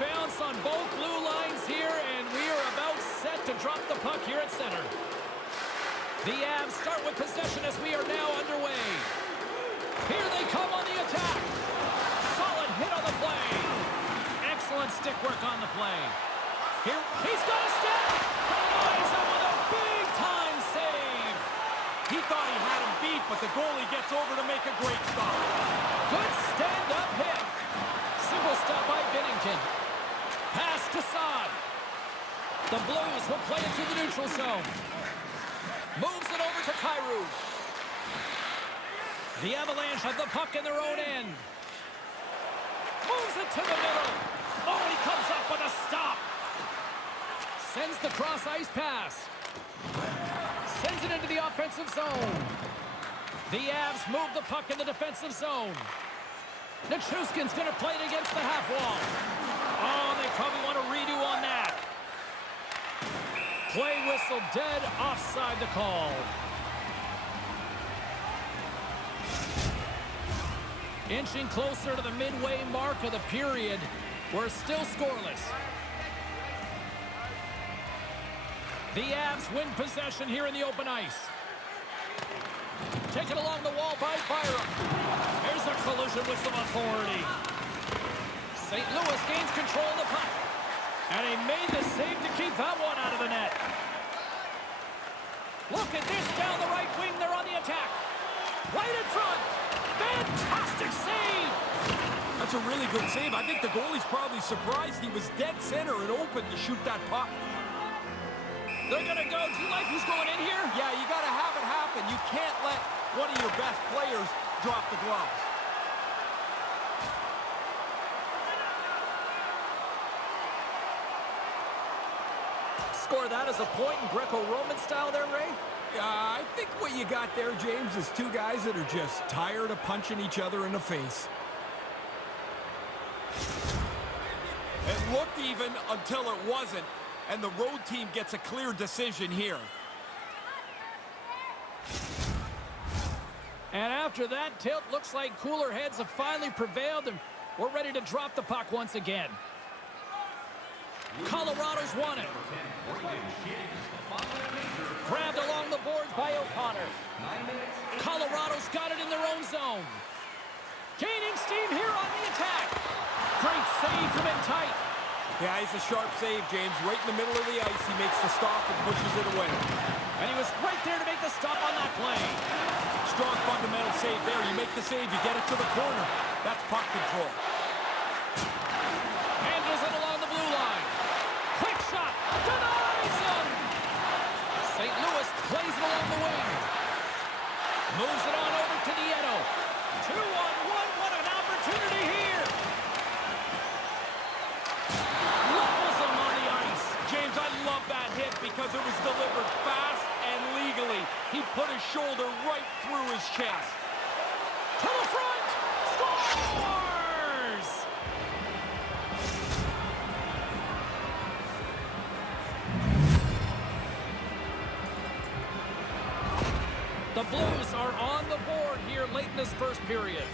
bounce on both blue lines here, and we are about set to drop the puck here at center. The Avs start with possession as we are now underway. Here they come on the attack. Solid hit on the play. Excellent stick work on the play. Here, he's got a stick. Denies him with a big-time save. He thought he had him beat, but the goalie gets over to make a great stop. Good stand-up hit. Simple stop by Binnington. Pass to Saad. The Blues will play it to the neutral zone. Moves it over to Kyrou. The Avalanche have the puck in their own end. Moves it to the middle. Oh, he comes up with a stop. Sends the cross-ice pass. Sends it into the offensive zone. The Avs move the puck in the defensive zone. Nichushkin's going to play it against the half wall. Oh, they probably want a redo on that. Play whistle dead, offside the call. Inching closer to the midway mark of the period. We're still scoreless. The Avs win possession here in the open ice. Taken along the wall by Byram. Here's a collision with some authority. St. Louis gains control of the puck. And he made the save to keep that one out of the net. Look at this down the right wing. They're on the attack. Right in front. Fantastic save. That's a really good save. I think the goalie's probably surprised he was dead center and open to shoot that puck. They're going to go. Do you like who's going in here? Yeah, you got to have it happen. You can't let one of your best players drop the gloves. Score that as a point in Greco-Roman style there, Ray? I think what you got there, James, is two guys that are just tired of punching each other in the face. It looked even until it wasn't, and the road team gets a clear decision here. And after that tilt, looks like cooler heads have finally prevailed, and we're ready to drop the puck once again. Colorado's won it. Grabbed along the boards by O'Connor. Colorado's got it in their own zone. Gaining steam here on the attack. Great save from in tight. Yeah, he's a sharp save, James. Right in the middle of the ice, he makes the stop and pushes it away. And he was right there to make the stop on that play. Strong fundamental save there. You make the save, you get it to the corner. That's puck control. Handles it along the blue line. Quick shot. Denies him. St. Louis plays it along the wing. Moves it on over to Nieto. 2-on-1. What an opportunity here. Levels him on the ice. James, I love that hit because it was delivered fast and legally. He put his shoulder right through his chest. To the front. Scores! The Blues are on the board here late in this first period.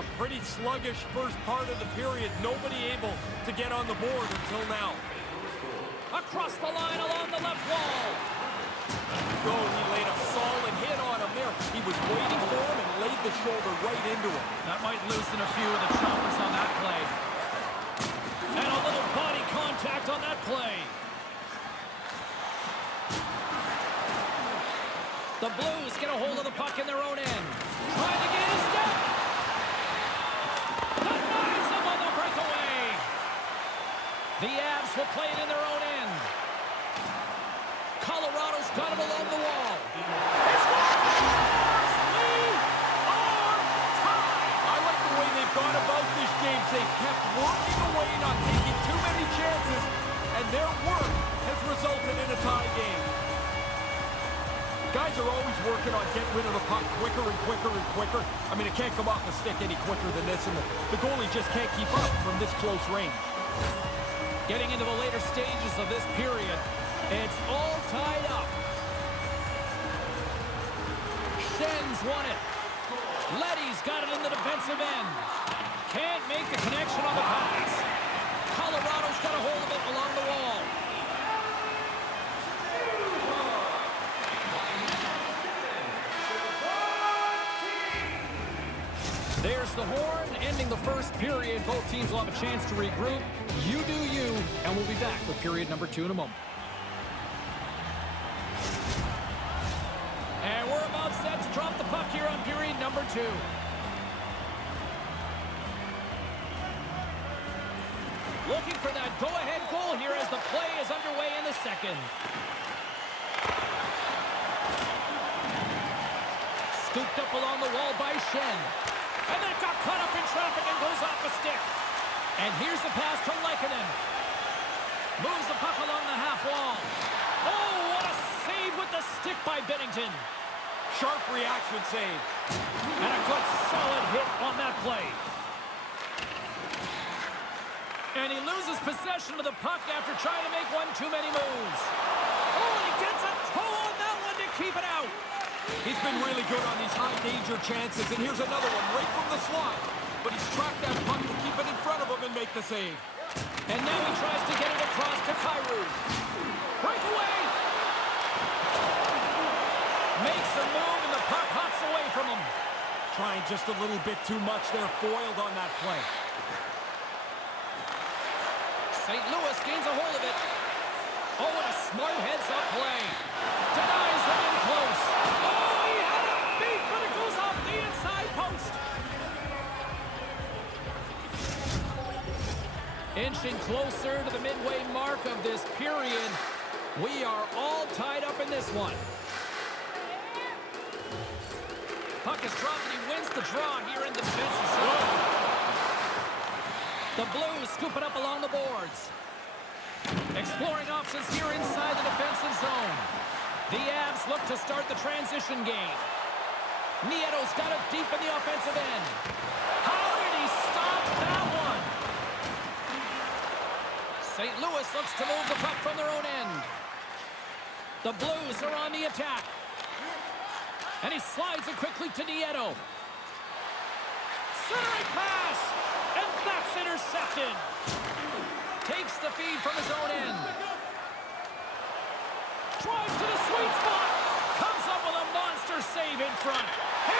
A pretty sluggish first part of the period. Nobody able to get on the board until now. Across the line along the left wall. Oh, he laid a solid hit on him there. He was waiting for him and laid the shoulder right into him. That might loosen a few of the choppers on that play. And a little body contact on that play. The Blues get a hold of the puck in their own end. Trying to gain a step. Denies them on the breakaway. The Avs will play it in their own end. Colorado's got him along the wall. He scores! We are tied! I like the way they've gone about this game. They've kept working away, not taking too many chances, and their work has resulted in a tie game. Guys are always working on getting rid of the puck quicker and quicker and quicker. I mean, it can't come off the stick any quicker than this, and the goalie just can't keep up from this close range. Getting into the later stages of this period, it's all tied up. Schen's won it. Leddy's got it in the defensive end. Can't make the connection on the pass. Colorado's got a hold of it along the wall. There's the horn, ending the first period. Both teams will have a chance to regroup. You do you, and we'll be back with period number 2 in a moment. And we're about set to drop the puck here on period number 2. Looking for that go-ahead goal here as the play is underway in the second. Scooped up along the wall by Shen. And that got caught up in traffic and goes off a stick. And here's the pass to Lehkonen. Moves the puck along the half wall. Oh, what a save with the stick by Binnington. Sharp reaction save. And a good solid hit on that play. And he loses possession of the puck after trying to make one too many moves. Oh, and he gets a toe on that one to keep it out. He's been really good on these high-danger chances, and here's another one right from the slot. But he's tracked that puck to keep it in front of him and make the save. And now he tries to get it across to Kyrou. Breakaway! Makes a move, and the puck hops away from him. Trying just a little bit too much there, foiled on that play. St. Louis gains a hold of it. Oh, and a smart heads-up play. Denies them in close. Oh, he had a beat, but it goes off the inside post. Inching closer to the midway mark of this period. We are all tied up in this one. Puck is dropped and he wins the draw here in the defensive zone. The Blues scoop it up along the boards. Exploring options here inside the defensive zone. The Avs look to start the transition game. Nieto's got it deep in the offensive end. How did he stop that one? St. Louis looks to move the puck from their own end. The Blues are on the attack. And he slides it quickly to Nieto. Centering pass! And that's intercepted. Takes the feed from his own end. Drives to the sweet spot. Comes up with a monster save in front. He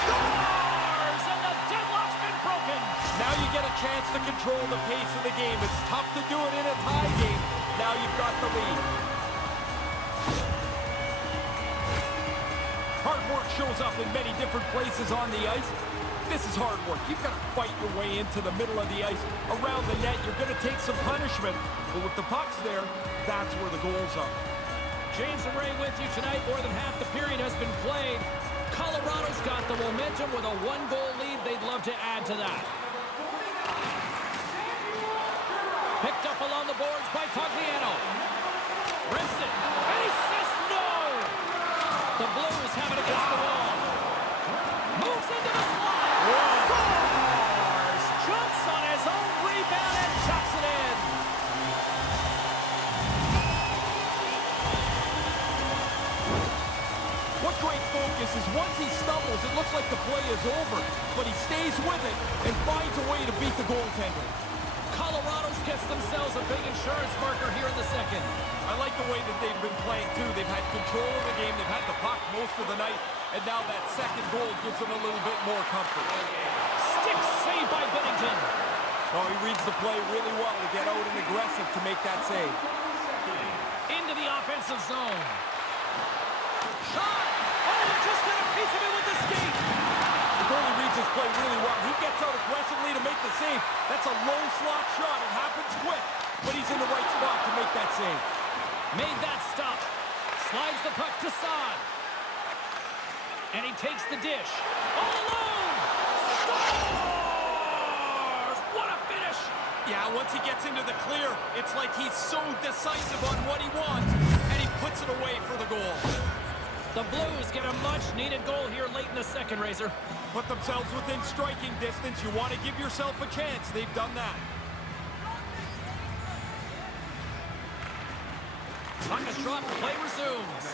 scores! And the deadlock's been broken. Now you get a chance to control the pace of the game. It's tough to do it in a tie game. Now you've got the lead. Hard work shows up in many different places on the ice. This is hard work. You've got to fight your way into the middle of the ice. Around the net, you're going to take some punishment. But with the pucks there, that's where the goals are. James and Ray with you tonight. More than half the period has been played. Colorado's got the momentum with a one-goal lead. They'd love to add to that. Picked up along the boards by Cogliano. Rips it, and he says no! The Blues have it against the wall. Moves into the slot. Scores! Jumps on his own rebound and tucks it in. What great focus is once he stumbles, it looks like the play is over, but he stays with it and finds a way to beat the goaltender. Colorado's gets themselves a big insurance marker here in the second. I like the way that they've been playing, too. They've had control of the game. They've had the puck most of the night, and now that second goal gives them a little bit more comfort. Stick save by Binnington. Oh, he reads the play really well to get out and aggressive to make that save. Into the offensive zone. Shot! Oh, he just got a piece of it with the skate. The goalie reads his play really well. He gets out aggressively to make the save. That's a low slot shot. It happens quick, but he's in the right spot to make that save. Made that stop. Slides the puck to Saad. And he takes the dish. All alone! Scores! What a finish! Yeah, once he gets into the clear, it's like he's so decisive on what he wants, and he puts it away for the goal. The Blues get a much-needed goal here late in the second, Razor. Put themselves within striking distance. You want to give yourself a chance. They've done that. Puck is dropped, play resumes.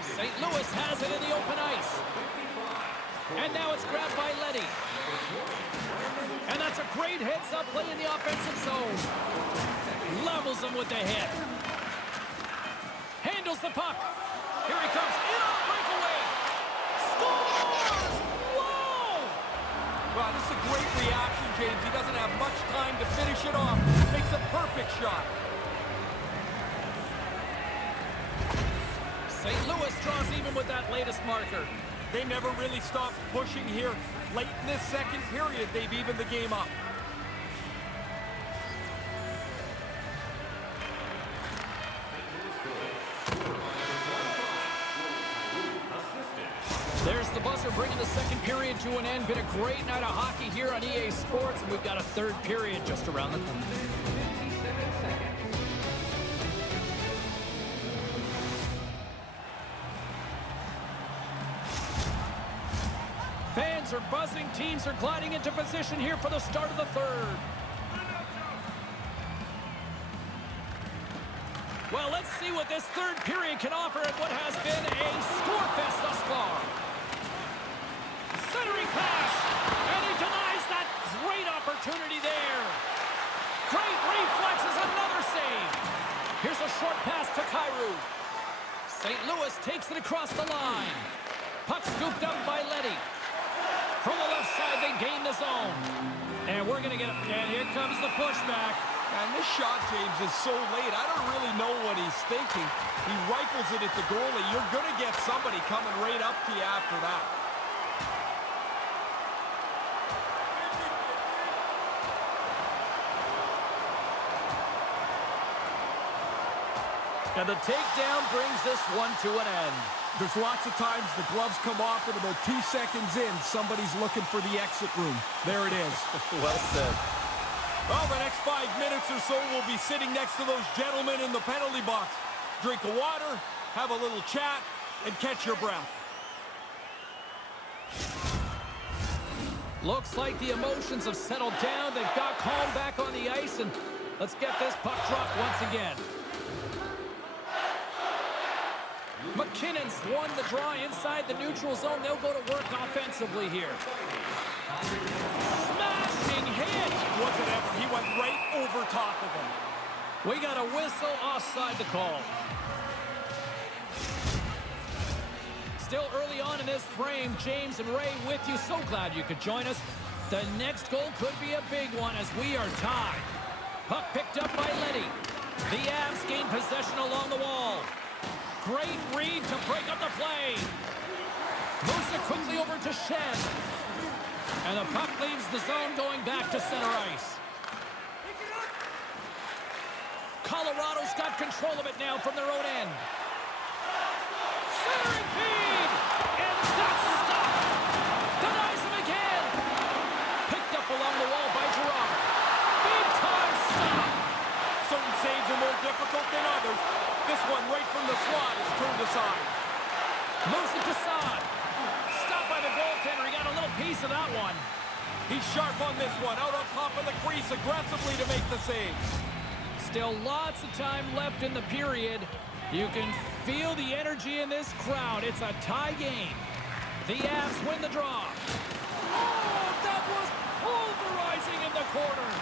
St. Louis has it in the open ice. And now it's grabbed by Leddy. And that's a great heads-up play in the offensive zone. Levels him with the hit. Handles the puck. Here he comes in on a breakaway. Scores! Whoa! Wow, this is a great reaction, James. He doesn't have much time to finish it off. Makes a perfect shot. St. Louis draws even with that latest marker. They never really stopped pushing here. Late in this second period, they've evened the game up. There's the buzzer bringing the second period to an end. Been a great night of hockey here on EA Sports, and we've got a third period just around the corner. Fans are buzzing. Teams are gliding into position here for the start of the third. Well, let's see what this third period can offer at what has been a score fest thus far. Centering pass, and he denies that great opportunity there. Great reflexes, another save. Here's a short pass to Kyrou. St. Louis takes it across the line. Puck scooped up by Leddy. From the left side, they gain the zone. And we're going to get it. And here comes the pushback. And this shot, James, is so late. I don't really know what he's thinking. He rifles it at the goalie. You're going to get somebody coming right up to you after that. And the takedown brings this one to an end. There's lots of times the gloves come off and about 2 seconds in, somebody's looking for the exit room. There it is. Well said. Well, the next 5 minutes or so, we'll be sitting next to those gentlemen in the penalty box. Drink of water, have a little chat, and catch your breath. Looks like the emotions have settled down. They've got calm back on the ice, and let's get this puck dropped once again. McKinnon's won the draw inside the neutral zone. They'll go to work offensively here. Smashing hit! Wasn't ever. He went right over top of him. We got a whistle offside the call. Still early on in this frame, James and Ray with you. So glad you could join us. The next goal could be a big one as we are tied. Puck picked up by Leddy. The Avs gain possession along the wall. Great read to break up the play. Moves it quickly over to Shen. And the puck leaves the zone going back to center ice. Colorado's got control of it now from their own end. Centering feed! And that's stopped! Denies him again! Picked up along the wall by Gerard. Big time stop! Certain saves are more difficult than others. This one right from the slot is turned aside. Moves it to Saad. Stopped by the goaltender. He got a little piece of that one. He's sharp on this one. Out on top of the crease aggressively to make the save. Still lots of time left in the period. You can feel the energy in this crowd. It's a tie game. The Avs win the draw. Oh, that was pulverizing in the corner.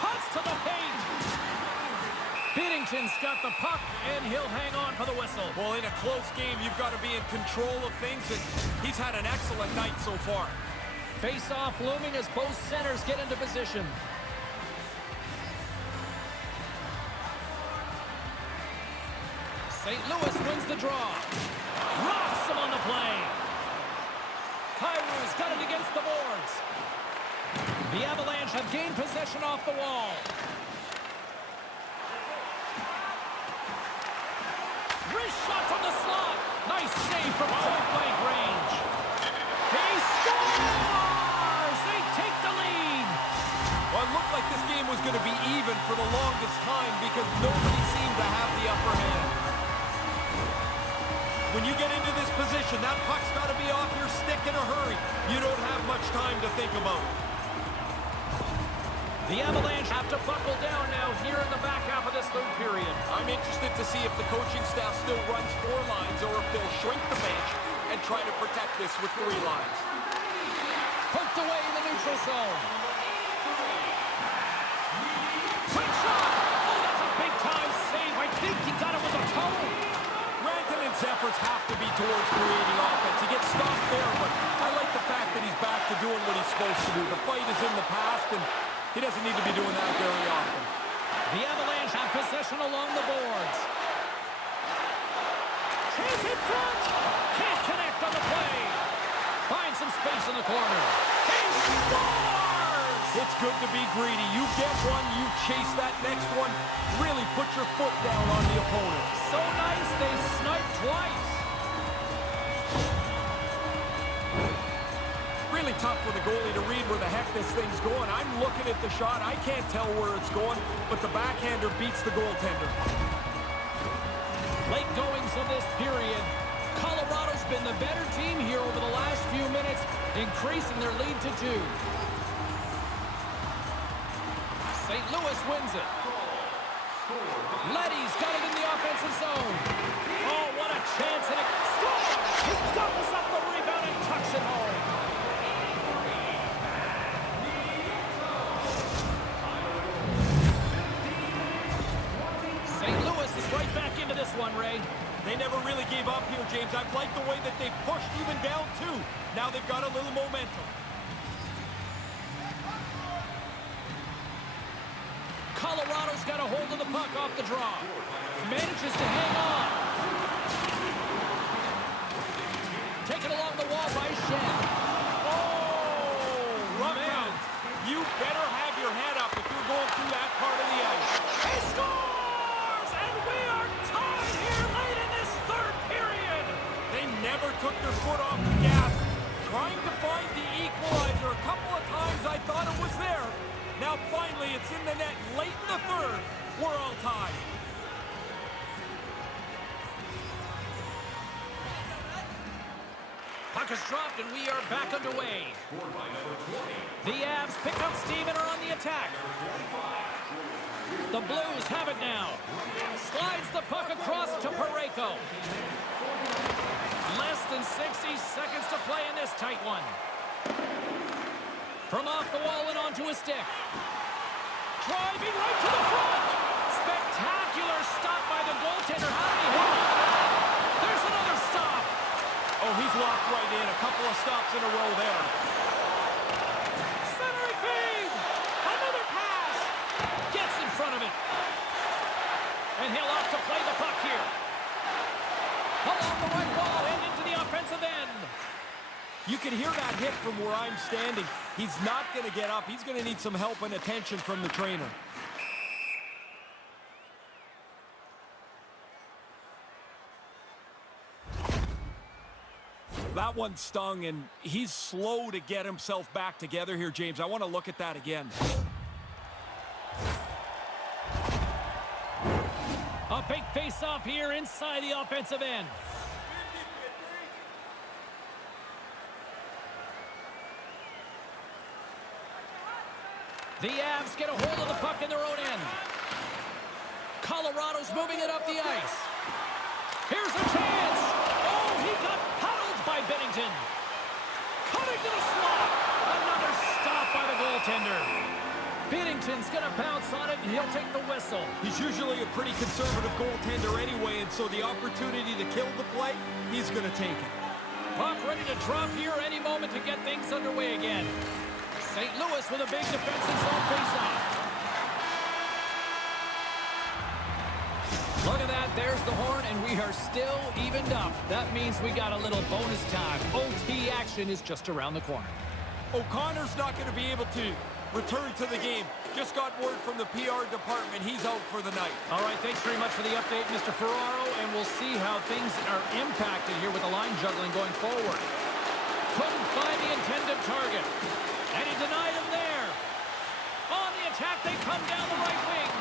Cuts to the paint. Binnington's got the puck, and he'll hang on for the whistle. Well, in a close game, you've got to be in control of things, and he's had an excellent night so far. Face-off looming as both centers get into position. St. Louis wins the draw. Rocks him on the play. Kyrou's got it against the boards. The Avalanche have gained possession off the wall. Wrist shot from the slot. Nice save from point-blank range. He scores! They take the lead. Well, it looked like this game was going to be even for the longest time because nobody seemed to have the upper hand. When you get into this position, that puck's got to be off your stick in a hurry. You don't have much time to think about. The Avalanche have to buckle down now here in the back half of this third period. I'm interested to see if the coaching staff still runs 4 lines or if they'll shrink the bench and and try to protect this with 3 lines. Poked away in the neutral zone. Quick shot! Oh, that's a big-time save. I think he got it with a toe. Rantanen's efforts have to be towards creating offense. He gets stopped there, but I like the fact that he's back to doing what he's supposed to do. The fight is in the past, and he doesn't need to be doing that very often. The Avalanche have possession along the boards. Chase in front. Can't connect on the play. Finds some space in the corner. He scores! It's good to be greedy. You get one, you chase that next one. Really put your foot down on the opponent. So nice, they sniped twice. Really tough for the goalie to read where the heck this thing's going. I'm looking at the shot. I can't tell where it's going, but the backhander beats the goaltender. Late goings of this period. Colorado's been the better team here over the last few minutes, increasing their lead to 2. St. Louis wins it. Leddy's got it in the offensive zone. Oh, what a chance, and it scores! He doubles up the rebound and tucks it home. St. Louis is right back into this one, Ray. They never really gave up here, James. I've liked the way that they pushed even down 2. Now they've got a little momentum. Colorado's got a hold of the puck off the draw. Manages to hang on. Taken along the wall by Shen. Oh, man. You better have your head up if you're going through that part of the ice. He scores! And we are tied here late in this 3rd period. They never took their foot off the gas. Trying to find the equalizer. A couple of times I thought it was there. Now finally it's in the net late in the 3rd. We're all tied. Puck is dropped and we are back underway. The Avs pick up steam and are on the attack. The Blues have it now. Slides the puck across to Parayko. Less than 60 seconds to play in this tight one. From off the wall and onto a stick. Driving right to the front. Spectacular stop by the goaltender. How did he hit it? There's another stop. Oh, he's locked right in. A couple of stops in a row there. Centering feed. Another pass. Gets in front of it. And he'll opt to play the puck here. Along the right wall and into the offensive end. You can hear that hit from where I'm standing. He's not going to get up. He's going to need some help and attention from the trainer. That one stung, and he's slow to get himself back together here, James. I want to look at that again. A big face-off here inside the offensive end. The Avs get a hold of the puck in their own end. Colorado's moving it up the ice. Here's a chance. Oh, he got paddled by Bennington. Cutting to the slot. Another stop by the goaltender. Bennington's going to bounce on it, and he'll take the whistle. He's usually a pretty conservative goaltender anyway, and so the opportunity to kill the play, he's going to take it. Puck ready to drop here any moment to get things underway again. St. Louis with a big defensive zone faceoff. Look at that, there's the horn, and we are still evened up. That means we got a little bonus time. OT action is just around the corner. O'Connor's not going to be able to return to the game. Just got word from the PR department. He's out for the night. All right, thanks very much for the update, Mr. Ferraro, and we'll see how things are impacted here with the line juggling going forward. Couldn't find the intended target, and he denied him there. On the attack, they come down the right wing.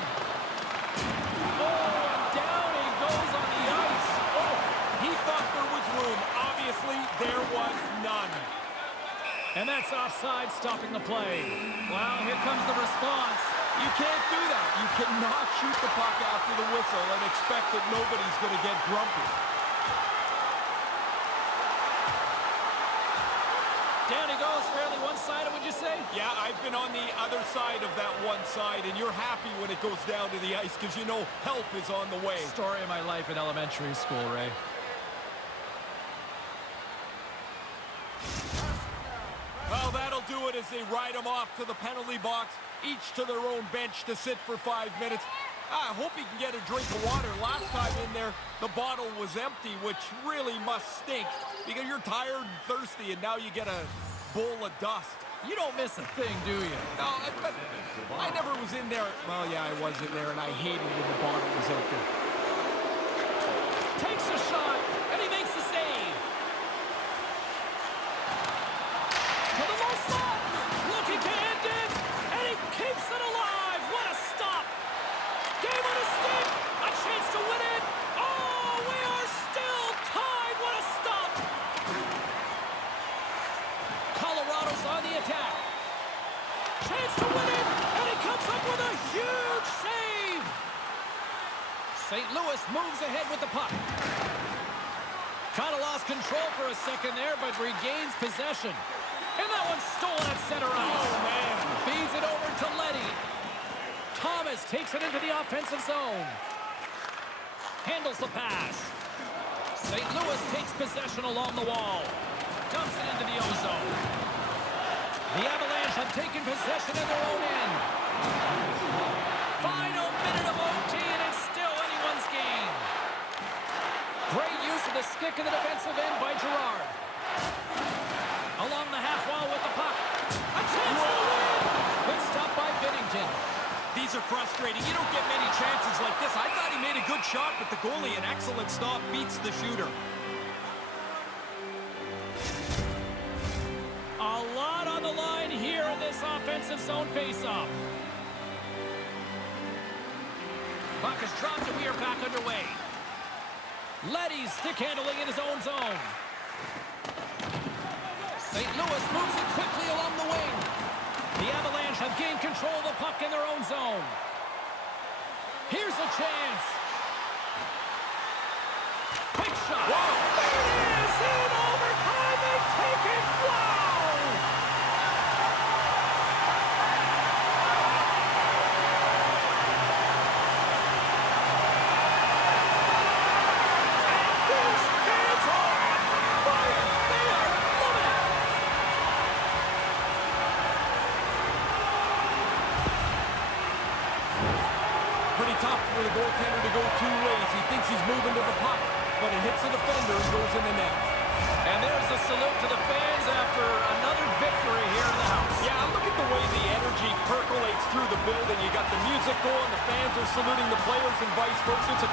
Oh, and down he goes on the ice. Oh, he thought there was room. Obviously, there was none. And that's offside, stopping the play. Well, here comes the response. You can't do that. You cannot shoot the puck after the whistle and expect that nobody's going to get grumpy. Down he goes, fairly one-sided, would you say? Yeah, I've been on the other side of that one side, and you're happy when it goes down to the ice because you know help is on the way. Story of my life in elementary school, Ray. Well, that'll do it as they ride them off to the penalty box, each to their own bench to sit for 5 minutes. I hope he can get a drink of water. Last time in there, the bottle was empty, which really must stink because you're tired and thirsty, and now you get a bowl of dust. You don't miss a thing, do you? No, I never was in there. Well, yeah, I was in there, and I hated when the bottle was out there. Takes a shot, and he makes the save. To the low slot, looking to end it, and he keeps it alive. What a stop! Game on his stick, a chance to win it. Oh, we are still tied. What a stop! Colorado's on the attack. Chance to win it, and he comes up with a huge save. St. Louis moves ahead with the puck. Kind of lost control for a second there, but regains possession. And that one's stolen at center ice. Oh, man. Feeds it over to Leddy. Thomas takes it into the offensive zone. Handles the pass. St. Louis takes possession along the wall. Dumps it into the O-zone. The Avalanche have taken possession in their own end. Final minute of OT, and it's still anyone's game. Great use of the stick in the defensive end by Girard. Along the half wall with the puck. A chance to win. Good stop by Binnington. These are frustrating. You don't get many chances like this. I thought he made a good shot, but the goalie, an excellent stop, beats the shooter. A lot on the line here in this offensive zone faceoff. Puck is dropped and we are back underway. Leddy's stick handling in his own zone. St. Louis moves it quickly along the wing. The Avalanche have gained control of the puck in their own zone. Here's a chance. Quick shot. Wow. There it is in overtime. They take it. Wow. Tough for the goaltender to go two ways. He thinks he's moving to the puck, but it hits the defender and goes in the net. And there's the salute to the fans after another victory here in the house. Yeah, look at the way the energy percolates through the building. You got the music going, the fans are saluting the players and vice versa. It's a